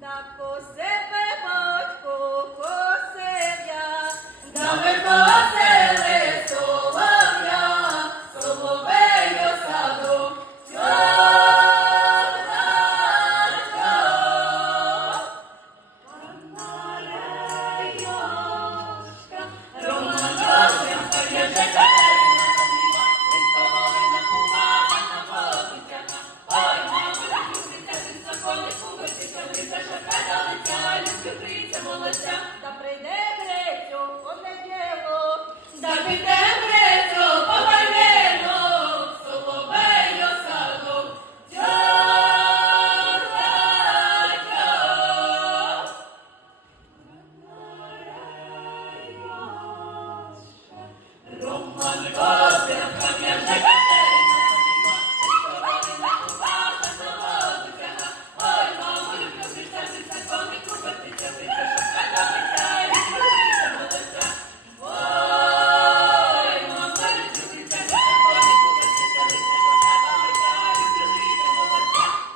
Tapos, seven 我想